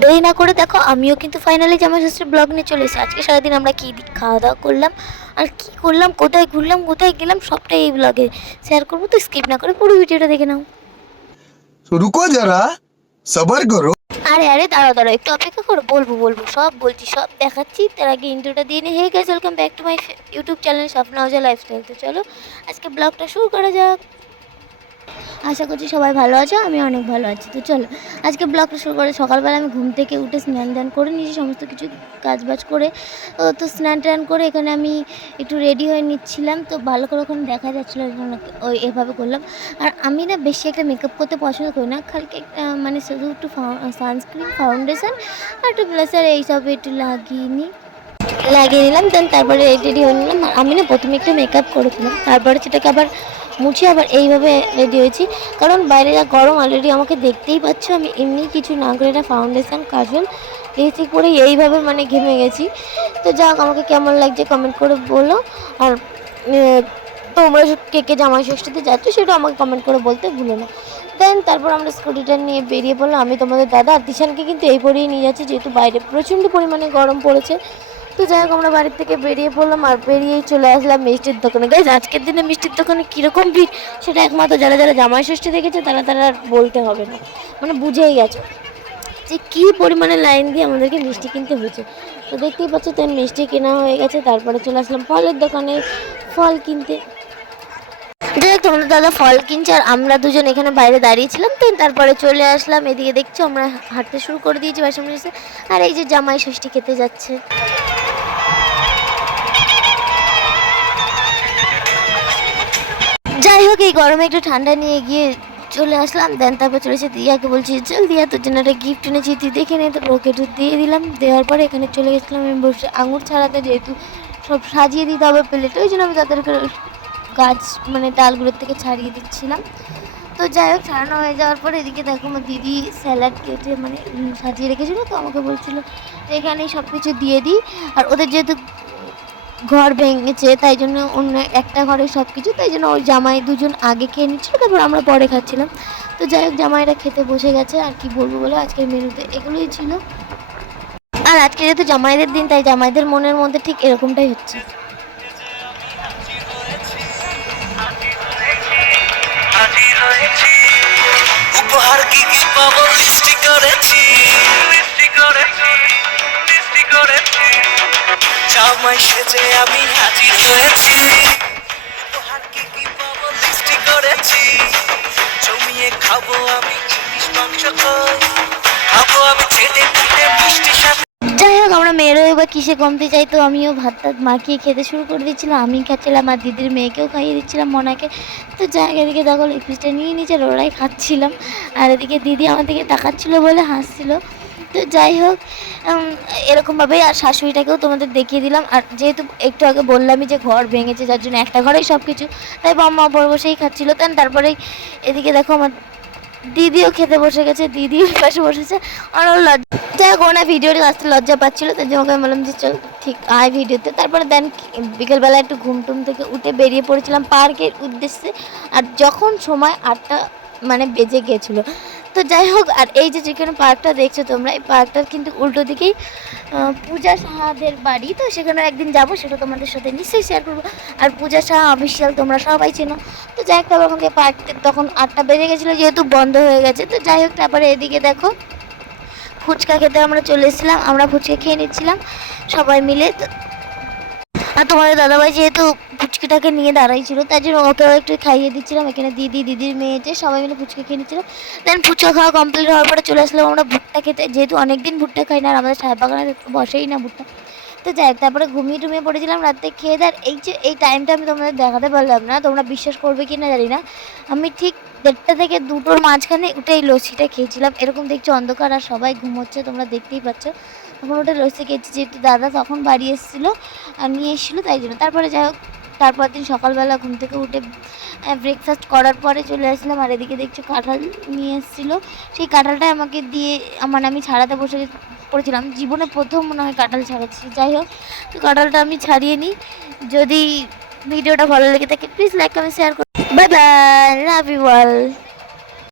দেরি না করে দেখো আমিও কিন্তু ফাইনালি জামাই ষষ্ঠীর ব্লগ নিয়ে চলে এসেছি। আজকে সারাদিন আমরা কী খাওয়া দাওয়া করলাম আর কী করলাম, কোথায় ঘুরলাম, কোথায় গেলাম, সবটাই এই ব্লগে শেয়ার করবো। তো স্কিপ না করে পুরো ভিডিওটা দেখে নাও। रुको जरा सबर करो। আরে আরে দাঁড়াও দাঁড়াও, একটু অপেক্ষা করো, বলবো সব বলছি, সব দেখাচ্ছি। তার আগে ইন্ট্রোটা দিয়ে নি। Hey guys, welcome back to my YouTube channel Swapna Ojha lifestyle. তো চলো আজকে ব্লগটা শুরু করা যাক। আশা করছি সবাই ভালো আছো, আমি অনেক ভালো আছি। তো চলো আজকে ব্লগটা শুরু করে। সকালবেলা আমি ঘুম থেকে উঠে স্নান টান করে নিজে সমস্ত কিছু কাজবাজ করে তো স্নান টান করে এখানে আমি একটু রেডি হয়ে নিচ্ছিলাম। তো ভালো করে ওখানে দেখা যাচ্ছিলো, ওই এভাবে করলাম। আর আমি না বেশি একটা মেকআপ করতে পছন্দ করি না, খালি একটা মানে শুধু একটু সানস্ক্রিন, ফাউন্ডেশন আর একটু ব্লাশার এইসব একটু লাগিয়ে নিলাম। দেন তারপরে রেডি হয়ে নিলাম। আমি না প্রথমে একটু মেকআপ করেছিলাম, তারপরে সেটাকে আবার মুছে আবার এইভাবে রেডি হয়েছি, কারণ বাইরে যা গরম অলরেডি আমাকে দেখতেই পাচ্ছ। আমি এমনি কিছু না করে এটা ফাউন্ডেশন, কাজল লিপস্টিক পরে এইভাবে মানে ঘেমে গেছি। তো যাক, আমাকে কেমন লাগছে কমেন্ট করে বলো। আর তোমরা কে জামাই ষষ্ঠীতে যাচ্ছ সেটা আমাকে কমেন্ট করে বলতে ভুলো না। দেন তারপর আমরা স্কুটিটা নিয়ে বেরিয়ে পড়লাম। আমি তোমাদের দাদা আর তিশানকে কিন্তু এই পরেই নিয়ে যাচ্ছি, যেহেতু বাইরে প্রচণ্ড পরিমাণে গরম পড়েছে। তো যাই হোক, আমরা বাড়ির থেকে বেরিয়ে পড়লাম আর বেরিয়েই চলে আসলাম মিষ্টির দোকানে। গাইজ, আজকের দিনে মিষ্টির দোকানে কীরকম ভিড় সেটা একমাত্র যারা যারা জামাই ষষ্ঠী দেখেছে তারা আর বলতে হবে না, মানে বুঝেই গেছে যে কী পরিমাণে লাইন দিয়ে আমাদেরকে মিষ্টি কিনতে হয়েছে। তো দেখতেই পাচ্ছ, তেমন মিষ্টি কেনা হয়ে গেছে। তারপরে চলে আসলাম ফলের দোকানে ফল কিনতে। যাই হোক, তোমাদের দাদা ফল কিনছে আর আমরা দুজন এখানে বাইরে দাঁড়িয়েছিলাম। তো তারপরে চলে আসলাম এদিকে, দেখছো আমরা হাঁটতে শুরু করে দিয়েছি বাসা মধ্যে। আর এই যে জামাই ষষ্ঠী খেতে যাচ্ছে। যাই হোক, এই গরমে একটু ঠান্ডা নিয়ে গিয়ে চলে আসলাম। দেন তারপর চলেছে দিয়াকে, বলছি চল দিয়া, তোর জন্য একটা গিফট এনেছি, তুই দেখে নে। তারপর ওকে একটু দিয়ে দিলাম। দেওয়ার পরে এখানে চলে গেছিলাম আমি বসে আঙুর ছাড়াতে, যেহেতু সব সাজিয়ে দিতে হবে প্লেটে, ওই জন্য আমি তাদেরকে গাছ মানে ডালগুলোর থেকে ছাড়িয়ে দিচ্ছিলাম। তো যাই হোক, ছাড়ানো হয়ে যাওয়ার পরে এদিকে দেখো আমার দিদি স্যালাড কেটে মানে সাজিয়ে রেখেছিলো। তো আমাকে বলছিলো এখানেই সব কিছু দিয়ে দিই। আর ওদের যেহেতু ঘর ভেঙেছে তাই জন্য অন্য একটা ঘরে সব কিছু, তাই জন্য ওই জামাই দুজন আগে খেয়ে নিচ্ছিলো, তারপর আমরা পরে খাচ্ছিলাম। তো যাই হোক, জামাইরা খেতে বসে গেছে। আর কি বলবো বলে, আজকের মেনুতে এগুলোই ছিল। আর আজকে যেহেতু জামাইদের দিন, তাই জামাইদের মনের মধ্যে ঠিক এরকমটাই হচ্ছে। উপহার কি কি পাবো লিস্টি করেছি, জামাই সেজে আমি হাজির হয়েছি। উপহার কি কি পাবো লিস্টি করেছি, জমিয়ে খাবো আমি ইলিশ মাংস, খাবো আমি চেটে পিটে মিষ্টি সাথে। যাই হোক, আমরা মেয়েরও এবার কিসে কমতে চাই। তো আমিও ভাত টাত মাখিয়ে খেতে শুরু করে দিচ্ছিলাম। আমি খাচ্ছিলাম আর দিদির মেয়েকেও খাইয়ে দিচ্ছিলাম, মনাকে। তো যাই এদিকে দেখো লেগ পিসটা নিয়ে নিচে ওরাই খাচ্ছিলাম। আর এদিকে দিদি আমার দিকে তাকাচ্ছিলো বলে হাসছিল। তো যাই হোক, এরকমভাবেই আর শাশুড়িটাকেও তোমাদের দেখিয়ে দিলাম। আর যেহেতু একটু আগে বললামই যে ঘর ভেঙেছে, যার জন্য একটা ঘরেই সব কিছু, তাই বাম্মা ওপর বসেই খাচ্ছিলো। তারপরেই এদিকে দেখো আমার দিদিও খেতে বসে গেছে, দিদিও পাশে বসেছে। আর লজ্জা, যাই হোক, ওনা ভিডিওটি আসতে লজ্জা পাচ্ছিলো, তার জন্য আমি বললাম যে চল ঠিক আয় ভিডিওতে। তারপরে দেন বিকেলবেলা একটু ঘুমটুম থেকে উঠে বেরিয়ে পড়েছিলাম পার্কের উদ্দেশ্যে। আর যখন সময় 8টা মানে বেজে গিয়েছিলো। তো যাই হোক, আর এই যে যেখানে পার্কটা দেখছো তোমরা, এই পার্কটার কিন্তু উল্টো দিকেই পূজা সাহাদের বাড়ি। তো সেখানে একদিন যাবো, সেটা তোমাদের সাথে নিশ্চয়ই শেয়ার করবো। আর পূজা সাহা অফিসিয়াল তোমরা সবাই চেনো। তো যাই হোক, তারপর আমাকে পার্ক তখন 8টা বেজে গেছিলো, যেহেতু বন্ধ হয়ে গেছে। তো যাই হোক, তারপরে এদিকে দেখো ফুচকা খেতে আমরা চলে এসেছিলাম। আমরা ফুচকা খেয়ে নিচ্ছিলাম সবাই মিলে। আর তোমাদের দাদাভাই যেহেতু ফুচকিটাকে নিয়ে দাঁড়াইছিল, তাই জন্য ওকেও একটু খাইয়ে দিচ্ছিলাম। এখানে দিদি, দিদির মেয়েটে সবাই মিলে ফুচকা খেয়ে নিচ্ছিলাম। দেন ফুচকা খাওয়া কমপ্লিট হওয়ার পরে চলে আসলাম আমরা ভুট্টা খেতে, যেহেতু অনেকদিন ভুট্টা খাই না আর আমাদের সাহেব বাগানে বসেই না ভুট্টা। তো যাই হোক, তারপরে ঘুমিয়ে টুমিয়ে পড়েছিলাম রাতে খেয়ে। দেয় এই যে এই টাইমটা আমি তোমাদের দেখাতে পারলাম না, তোমরা বিশ্বাস করবে কি না জানি না, আমি ঠিক 1টা থেকে 2টোর মাঝখানে উঠে এই লস্যিটা খেয়েছিলাম। এরকম দেখছি অন্ধকার আর সবাই ঘুমোচ্ছে, তোমরা দেখতেই পাচ্ছ। তখন ওটা লস্যি খেয়েছি, যেহেতু দাদা তখন বাড়ি এসেছিলো আর নিয়ে এসেছিলো, তাই জন্য। তারপরে যাই হোক, তারপর দিন সকালবেলা ঘুম থেকে উঠে ব্রেকফাস্ট করার পরে চলে আসলাম। আর এদিকে দেখছি কাঁঠাল নিয়ে এসেছিলো, সেই কাঁঠালটাই আমাকে দিয়ে মানে আমি ছাড়াতে বসে পড়েছিলাম। জীবনে প্রথম মনে হয় কাঁঠাল ছাড়াচ্ছি। যাই হোক, তো কাঁঠালটা আমি ছাড়িয়ে নিই। যদি ভিডিওটা ভালো লেগে থাকে প্লিজ লাইক কমেন্ট শেয়ার করুন। Bye bye, love you all.